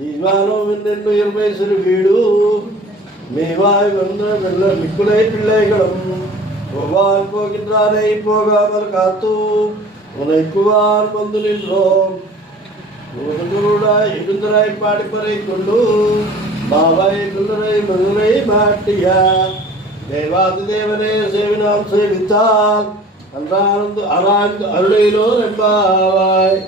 தீவானம் என்னென்னுயிர் சிறு வீடு மேவாய் வந்த வெள்ள மிக்குலை பிள்ளைகளும் போவால் போகின்றாரை போகாமல் காத்து உனைக்குவார் வந்து நின்றோம். எழுந்தராய் பாடிப்பறை கொண்டு பாவாய் குந்தரை மதுரை மாட்டிய தேவாதி தேவனே சேவினாம் சேவித்தால் அன்றார்ந்து ஆராய்ந்து அருளிலோ என்பாவாய்.